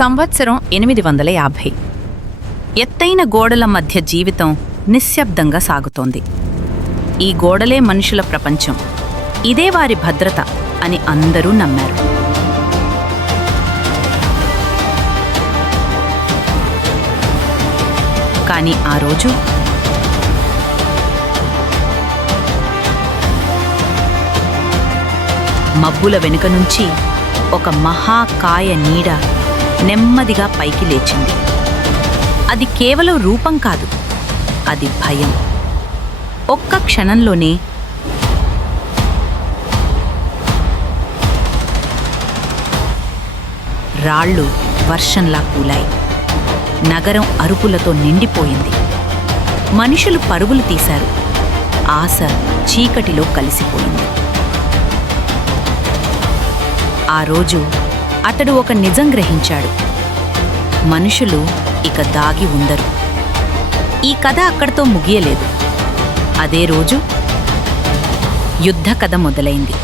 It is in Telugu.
సంవత్సరం 850. ఎత్తైన గోడల మధ్య జీవితం నిశ్శబ్దంగా సాగుతోంది. ఈ గోడలే మనుషుల ప్రపంచం, ఇదే వారి భద్రత అని అందరూ నమ్మారు. కానీ ఆ రోజు మబ్బుల వెనుక నుంచి ఒక మహాకాయ నీడ నెమ్మదిగా పైకి లేచింది. అది కేవలం రూపం కాదు, అది భయం. ఒక్క క్షణంలోనే రాళ్ళు వర్షంలా కూలాయి. నగరం అరుపులతో నిండిపోయింది. మనుషులు పరుగులు తీశారు. ఆశ చీకటిలో కలిసిపోయింది. ఆ రోజు అతడు ఒక నిజం గ్రహించాడు. మనుషులు ఇక దాగి ఉండరు. ఈ కథ అక్కడితో ముగియలేదు. అదే రోజు యుద్ధ కథ మొదలైంది.